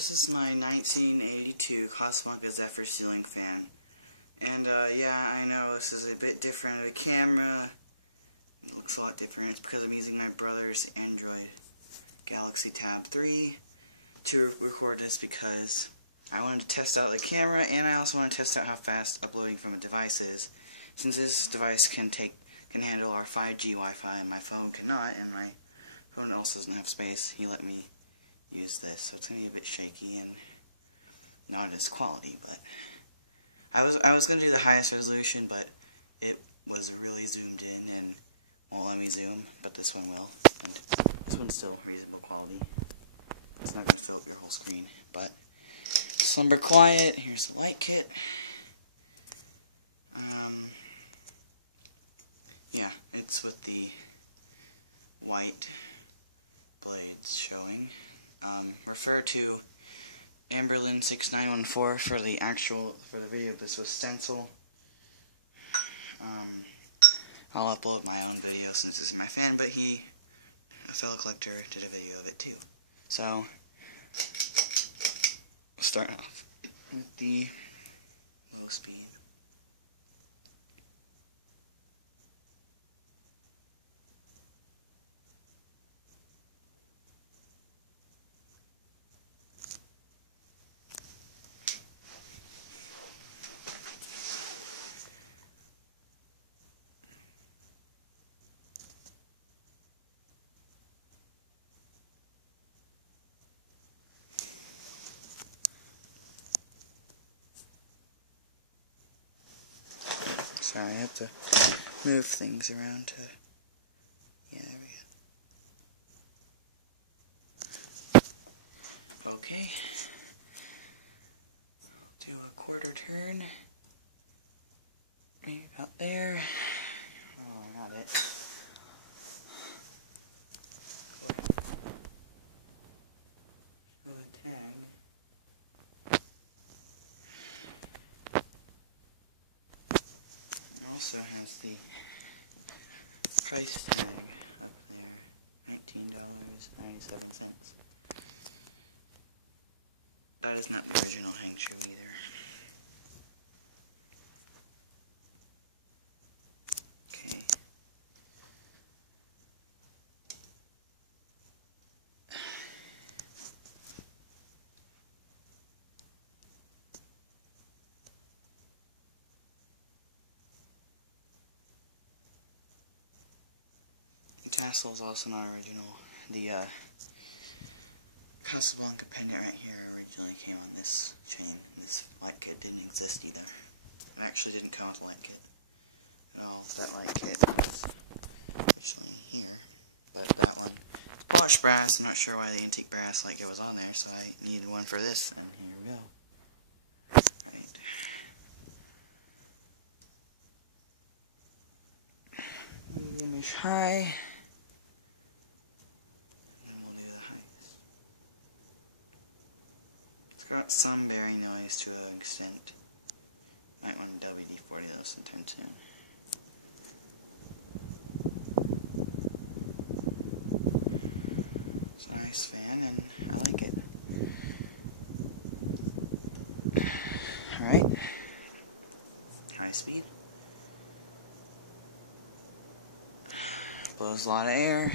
This is my 1982 Casablanca Zephyr ceiling fan. And yeah, I know this is a bit different of a camera. It looks a lot different. It's because I'm using my brother's Android Galaxy Tab 3 to record this because I wanted to test out the camera, and I also want to test out how fast uploading from a device is. Since this device can handle our 5G Wi-Fi and my phone cannot, and my phone also doesn't have space, he let me use this, so it's going to be a bit shaky and not as quality, but I was going to do the highest resolution, but it was really zoomed in and won't let me zoom, but this one will. And this one's still reasonable quality. It's not going to fill up your whole screen, but slumber quiet. Here's the light kit. Yeah, it's with the white blades showing. Refer to Amberlin6914 for the video. This was stencil. I'll upload my own video since this is my fan, but a fellow collector, did a video of it too. So, we'll start off with the low speed. Sorry, I have to move things around to... Yeah, there we go. Okay. Do a quarter turn. Maybe about there. Oh, I got it. Also has the price tag up there, $19.97. That is not the original hang shoe either. Okay. Tassel is also not original. The Casablanca pendant right here originally came on this chain. This light kit didn't exist either. It actually didn't come with a light kit at all. That light kit was originally here. But that one is polished brass. I'm not sure why they didn't take brass like it was on there, so I needed one for this, and here we go. Right. Medium is high. Got some bearing noise to an extent. Might want to WD-40 those sometime soon. It's a nice fan and I like it. Alright. High speed. Blows a lot of air.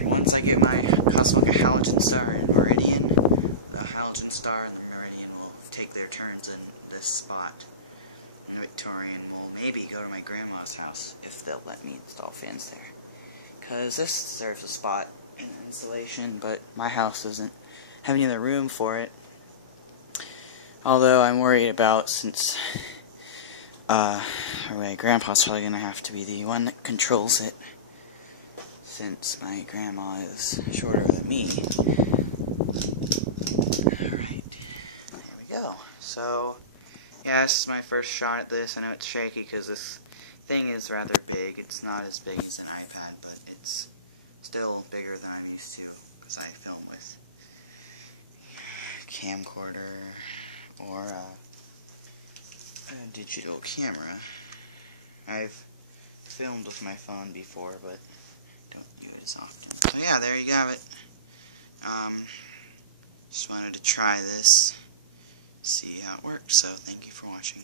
Once I get my Casablanca halogen star and Meridian, Star and the Meridian will take their turns in this spot. And Victorian will maybe go to my grandma's house if they'll let me install fans there. Because this deserves a spot in the installation, but my house doesn't have any other room for it. Although I'm worried about, since my grandpa's probably going to have to be the one that controls it, since my grandma is shorter than me. So, yeah, this is my first shot at this. I know it's shaky because this thing is rather big. It's not as big as an iPad, but it's still bigger than I'm used to because I film with a camcorder or a digital camera. I've filmed with my phone before, but don't do it as often. So yeah, there you have it. Just wanted to try this, see how it works, so thank you for watching.